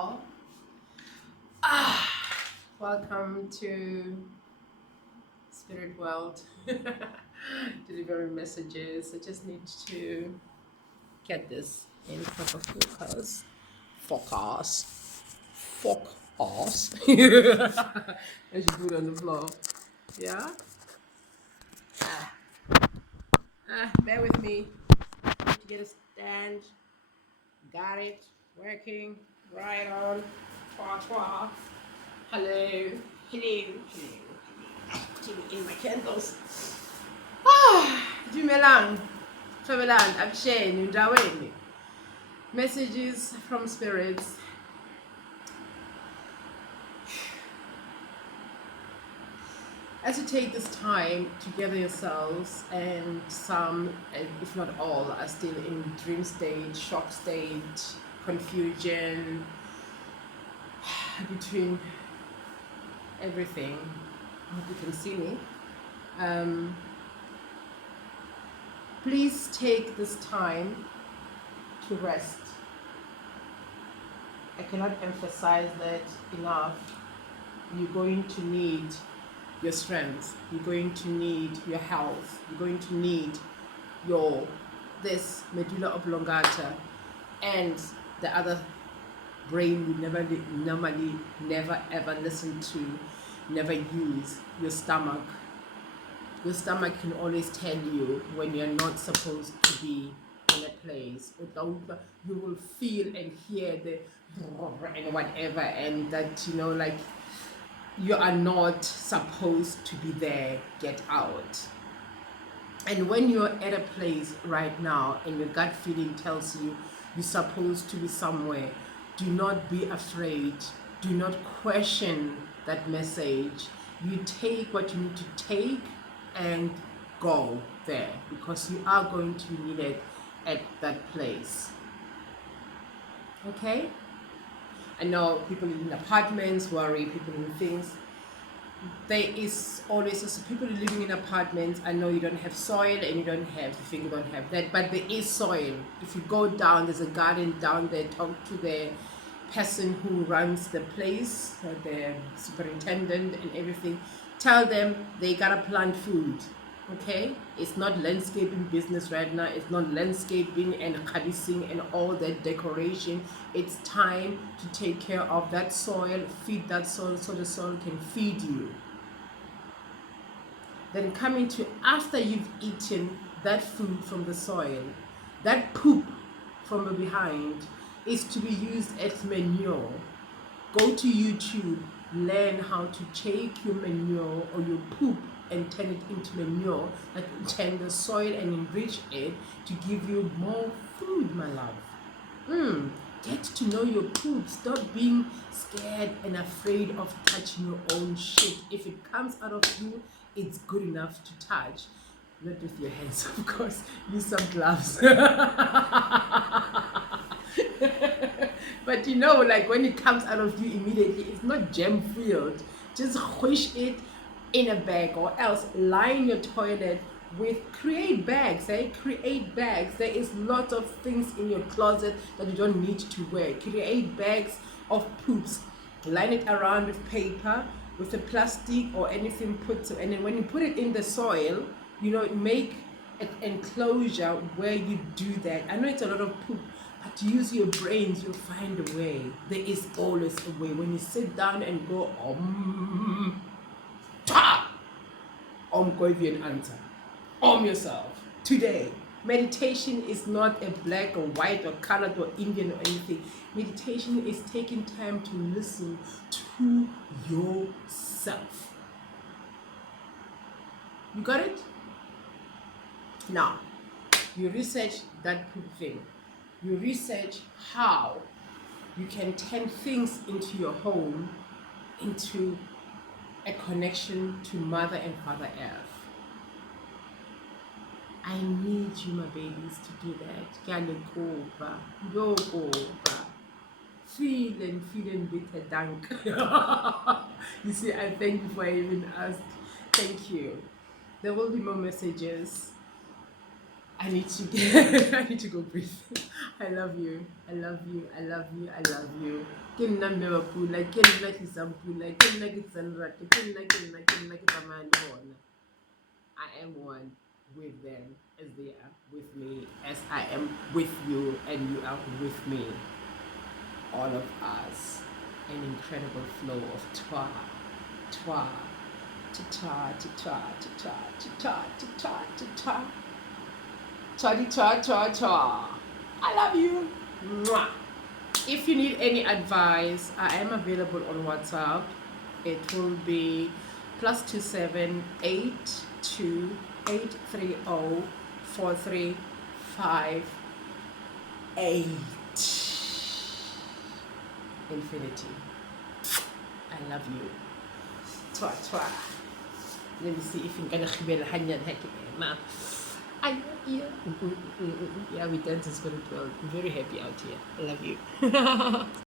all. Welcome to Spirit World. Delivering messages. I just need to get this in proper focus. Focus. Focus. As you put on the floor. Yeah? Bear with me. Need to get a stand. Got it. Working. Right on. Twa twa. Hello. Hello. Hello. In my candles. Dumelang. Traveland. Abshen. Undaweni. Messages from spirits. As you take this time to gather yourselves, and some, if not all, are still in dream state, shock state, confusion, between everything. I hope you can see me. Please take this time to rest. I cannot emphasize that enough. You're going to need your strength, you're going to need your health, you're going to need your this medulla oblongata and the other brain you normally never ever listen to, never use, your stomach. Your stomach can always tell you when you're not supposed to be in a place. You will feel and hear the and whatever, and that like you are not supposed to be there, get out. And when you're at a place right now and your gut feeling tells you you're supposed to be somewhere, do not be afraid. Do not question that message. You take what you need to take and go there, because you are going to be needed at that place. Okay? I know people in apartments worry, people in things. There is always people living in apartments. I know you don't have soil and you think you don't have that, but there is soil. If you go down, there's a garden down there, talk to the person who runs the place, the superintendent and everything. Tell them they gotta plant food. Okay, it's not landscaping business right now. It's not landscaping and khabising and all that decoration. It's time to take care of that soil, feed that soil so the soil can feed you. Then coming to after you've eaten that food from the soil, that poop from the behind is to be used as manure. Go to YouTube, learn how to take your manure or your poop and turn it into manure that will turn the soil and enrich it to give you more food, my love. Get to know your poop. Stop being scared and afraid of touching your own shit. If it comes out of you, it's good enough to touch. Not with your hands, of course. Use some gloves. But like when it comes out of you immediately, it's not jam filled. Just squish it in a bag, or else line your toilet with create bags. Create bags. There is lots of things in your closet that you don't need to wear. Create bags of poops. Line it around with paper, with a plastic or anything and then when you put it in the soil, make an enclosure where you do that. I know it's a lot of poop, but use your brains, you'll find a way. There is always a way. When you sit down and go give you an answer. Yourself. Today, meditation is not a black or white or colored or Indian or anything. Meditation is taking time to listen to yourself. You got it? Now, you research that poop thing. You research how you can turn things into your home into a connection to Mother and Father Earth. I need you, my babies, to do that. Feeling bitter dank. You see, I thank you for even asked. Thank you. There will be more messages. I need to I need to go breathe. I love you. I love you. I love you. I love you. Ke nna mme wa pula, ke nna tlisang pula, ke nna ke tlisang lerato, ke nna ke tsamayang le bona. I am one with them as they are with me, as I am with you and you are with me. All of us. An incredible flow of twa, twa, ta-ta, ta-ta, ta-ta, ta-ta, ta-ta, ta-ta. Ta-ta-ta-ta. I love you. Mwah. If you need any advice, I am available on WhatsApp. It will be +27823043588. Infinity. I love you. Twa twa. Let me see if I'm gonna khibela hanyan ma. I love you. Yeah, we dance in spiritual. I'm very happy out here. I love you.